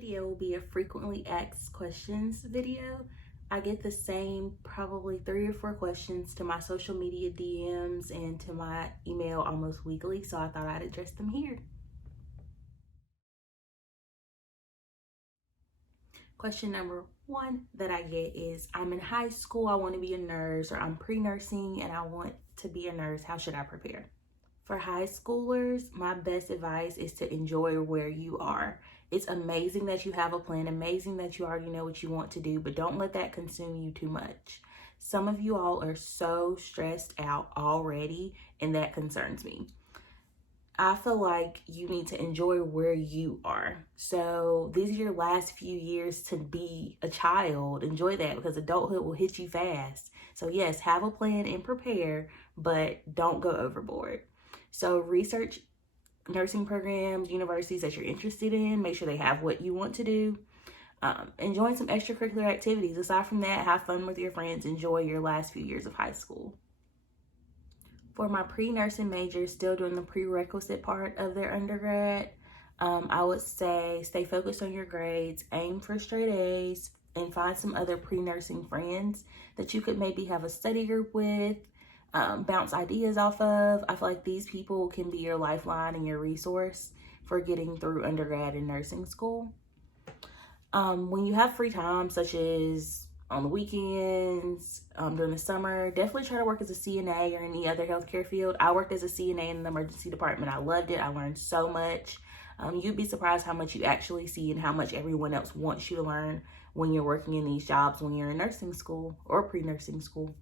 Video will be a frequently asked questions video. I get the same probably 3 or 4 questions to my social media DMs and to my email almost weekly, so I thought I'd address them here. Question number 1 that I get is, I'm in high school, I want to be a nurse, or I'm pre-nursing and I want to be a nurse. How should I prepare? For high schoolers, my best advice is to enjoy where you are. It's amazing that you have a plan, amazing that you already know what you want to do, but don't let that consume you too much. Some of you all are so stressed out already, and that concerns me. I feel like you need to enjoy where you are. So these are your last few years to be a child. Enjoy that, because adulthood will hit you fast. So yes, have a plan and prepare, but don't go overboard. So research nursing programs, universities that you're interested in. Make sure they have what you want to do. And join some extracurricular activities. Aside from that, have fun with your friends. Enjoy your last few years of high school. For my pre-nursing majors still doing the prerequisite part of their undergrad, I would say stay focused on your grades, aim for straight A's, and find some other pre-nursing friends that you could maybe have a study group with, bounce ideas off of. I feel like these people can be your lifeline and your resource for getting through undergrad and nursing school. When you have free time, such as on the weekends, during the summer, definitely try to work as a CNA or any other healthcare field. I worked as a CNA in the emergency department. I loved it. I learned so much. You'd be surprised how much you actually see and how much everyone else wants you to learn when you're working in these jobs when you're in nursing school or pre-nursing school.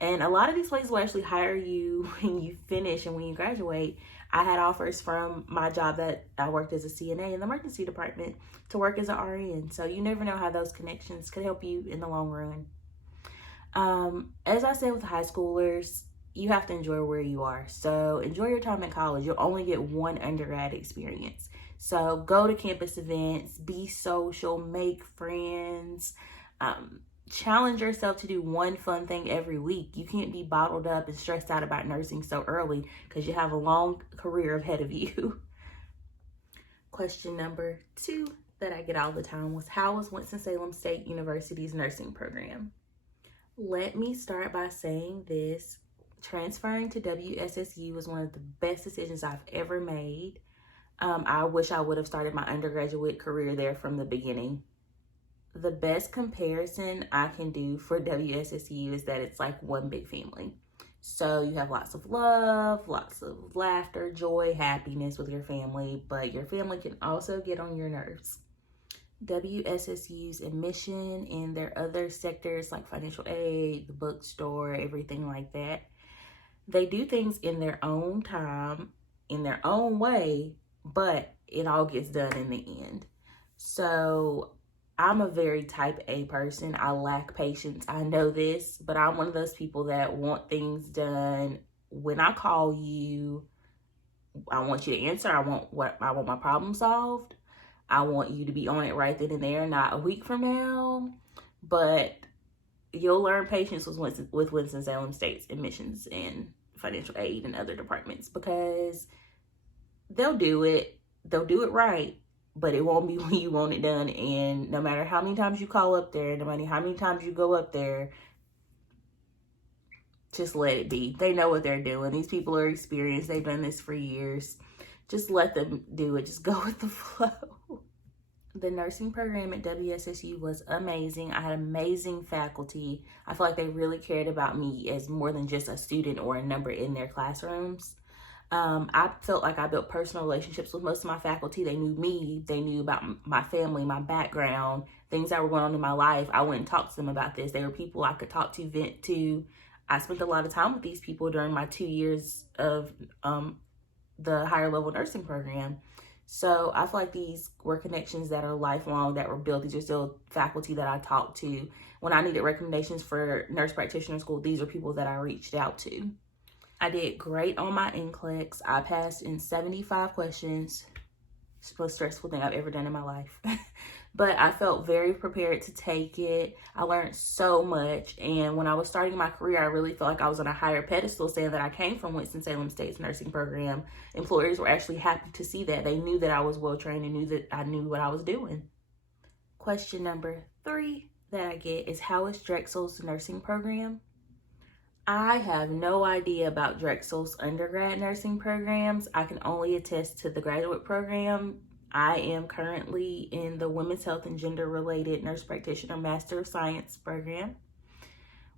And a lot of these places will actually hire you when you finish and when you graduate. I had offers from my job that I worked as a CNA in the emergency department to work as an RN. So you never know how those connections could help you in the long run. As I said with high schoolers, you have to enjoy where you are. So enjoy your time in college. You'll only get one undergrad experience. So go to campus events, be social, make friends, challenge yourself to do one fun thing every week. You can't be bottled up and stressed out about nursing so early because you have a long career ahead of you. Question number 2 that I get all the time was, how was Winston-Salem State University's nursing program? Let me start by saying this. Transferring to WSSU was one of the best decisions I've ever made. I wish I would have started my undergraduate career there from the beginning. The best comparison I can do for WSSU is that it's like one big family. So you have lots of love, lots of laughter, joy, happiness with your family, but your family can also get on your nerves. WSSU's admission and their other sectors like financial aid, the bookstore, everything like that, they do things in their own time, in their own way, but it all gets done in the end. So I'm a very type A person. I lack patience. I know this, but I'm one of those people that want things done. When I call you, I want you to answer. I want my problem solved. I want you to be on it right then and there, not a week from now. But you'll learn patience with Winston-Salem State's admissions and financial aid and other departments, because they'll do it right, but it won't be when you want it done. And no matter how many times you call up there, no matter how many times you go up there, just let it be. They know what they're doing. These people are experienced. They've done this for years. Just let them do it. Just go with the flow. The nursing program at WSSU was amazing. I had amazing faculty. I feel like they really cared about me as more than just a student or a number in their classrooms. I felt like I built personal relationships with most of my faculty. They knew me. They knew about my family, my background, things that were going on in my life. I went and talked to them about this. They were people I could talk to, vent to. I spent a lot of time with these people during my 2 years of the higher level nursing program. So I feel like these were connections that are lifelong, that were built. These are still faculty that I talked to. When I needed recommendations for nurse practitioner school, these are people that I reached out to. I did great on my NCLEX. I passed in 75 questions. It's the most stressful thing I've ever done in my life. but I felt very prepared to take it. I learned so much, and when I was starting my career, I really felt like I was on a higher pedestal, saying that I came from Winston-Salem State's nursing program. Employers were actually happy to see that. They knew that I was well trained and knew that I knew what I was doing. Question number 3 that I get is, how is Drexel's nursing program? I have no idea about Drexel's undergrad nursing programs. I can only attest to the graduate program. I am currently in the Women's Health and Gender Related Nurse Practitioner Master of Science program.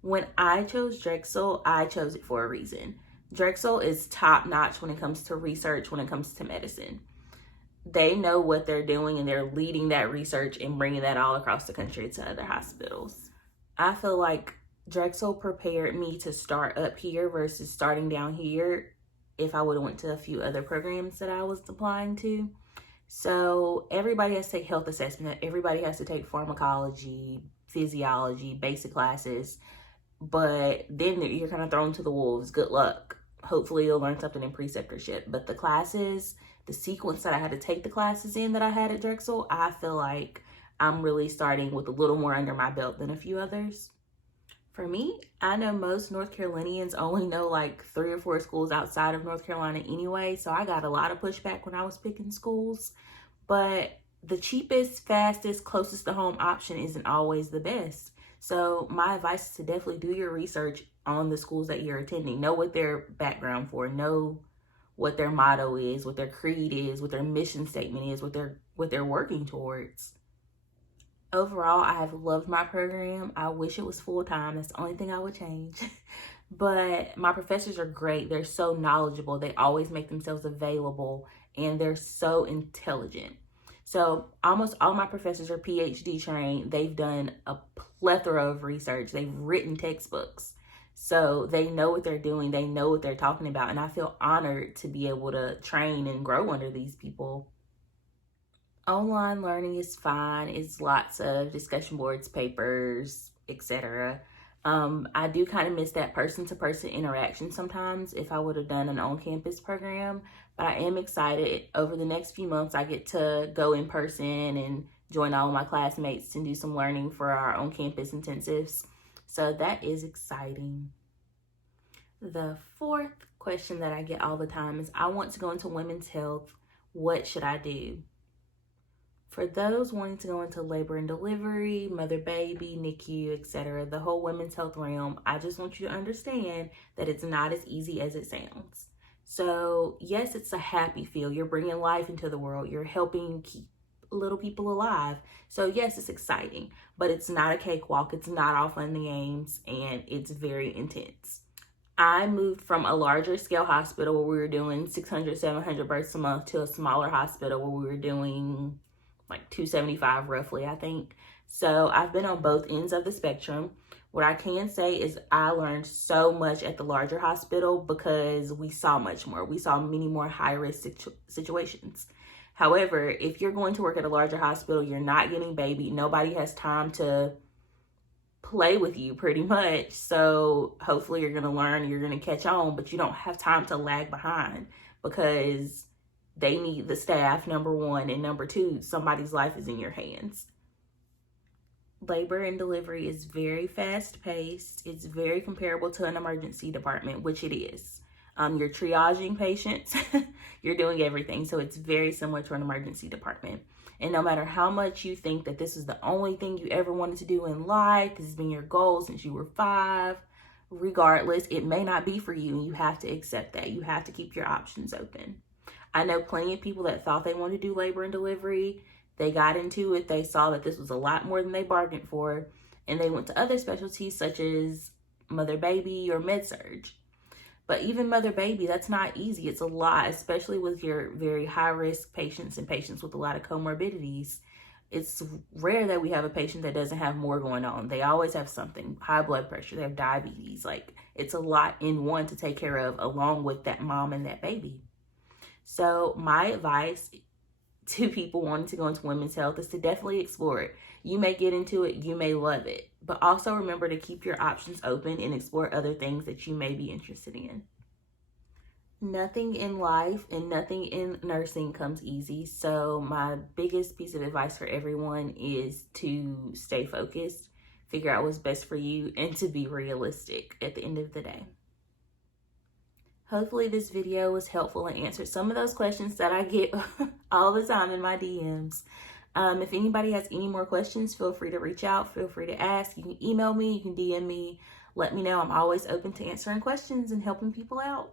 When I chose Drexel, I chose it for a reason. Drexel is top notch when it comes to research, when it comes to medicine. They know what they're doing, and they're leading that research and bringing that all across the country to other hospitals. I feel like Drexel prepared me to start up here versus starting down here if I would have went to a few other programs that I was applying to. So everybody has to take health assessment. Everybody has to take pharmacology, physiology, basic classes. But then you're kind of thrown to the wolves. Good luck. Hopefully you'll learn something in preceptorship. But the classes, the sequence that I had to take the classes in that I had at Drexel, I feel like I'm really starting with a little more under my belt than a few others. For me, I know most North Carolinians only know like 3 or 4 schools outside of North Carolina anyway, so I got a lot of pushback when I was picking schools. But the cheapest, fastest, closest to home option isn't always the best. So my advice is to definitely do your research on the schools that you're attending. Know what their background for, know what their motto is, what their creed is, what their mission statement is, what they're working towards. Overall, I have loved my program. I wish it was full-time. That's the only thing I would change. But my professors are great. They're so knowledgeable. They always make themselves available, and they're so intelligent. So almost all my professors are PhD trained. They've done a plethora of research. They've written textbooks. So they know what they're doing. They know what they're talking about. And I feel honored to be able to train and grow under these people. Online learning is fine. It's lots of discussion boards, papers, etc. I do kind of miss that person-to-person interaction sometimes if I would have done an on-campus program, but I am excited. Over the next few months, I get to go in person and join all of my classmates and do some learning for our on-campus intensives. So that is exciting. The 4th question that I get all the time is, I want to go into women's health. What should I do? For those wanting to go into labor and delivery, mother baby, NICU, etc., the whole women's health realm, I just want you to understand that it's not as easy as it sounds. So yes, it's a happy feel. You're bringing life into the world. You're helping keep little people alive. So yes, it's exciting, but it's not a cakewalk. It's not all fun and games, and it's very intense. I moved from a larger scale hospital where we were doing 600, 700 births a month to a smaller hospital where we were doing like 275 roughly, I think. So I've been on both ends of the spectrum. What I can say is I learned so much at the larger hospital because we saw much more. We saw many more high-risk situations. However, if you're going to work at a larger hospital, you're not getting baby. Nobody has time to play with you pretty much. So hopefully you're going to learn, you're going to catch on, but you don't have time to lag behind because they need the staff, number 1, and number 2, somebody's life is in your hands. Labor and delivery is very fast-paced. It's very comparable to an emergency department, which it is. You're triaging patients. You're doing everything. So it's very similar to an emergency department. And no matter how much you think that this is the only thing you ever wanted to do in life, this has been your goal since you were 5, regardless, it may not be for you, and you have to accept that. You have to keep your options open. I know plenty of people that thought they wanted to do labor and delivery. They got into it. They saw that this was a lot more than they bargained for, and they went to other specialties such as mother baby or med surg. But even mother baby, that's not easy. It's a lot, especially with your very high risk patients and patients with a lot of comorbidities. It's rare that we have a patient that doesn't have more going on. They always have something, high blood pressure, they have diabetes. Like, it's a lot in one to take care of, along with that mom and that baby. So my advice to people wanting to go into women's health is to definitely explore it. You may get into it, you may love it, but also remember to keep your options open and explore other things that you may be interested in. Nothing in life and nothing in nursing comes easy. So my biggest piece of advice for everyone is to stay focused, figure out what's best for you, and to be realistic at the end of the day. Hopefully this video was helpful and answered some of those questions that I get all the time in my DMs. If anybody has any more questions, feel free to reach out. Feel free to ask. You can email me, you can DM me. Let me know. I'm always open to answering questions and helping people out.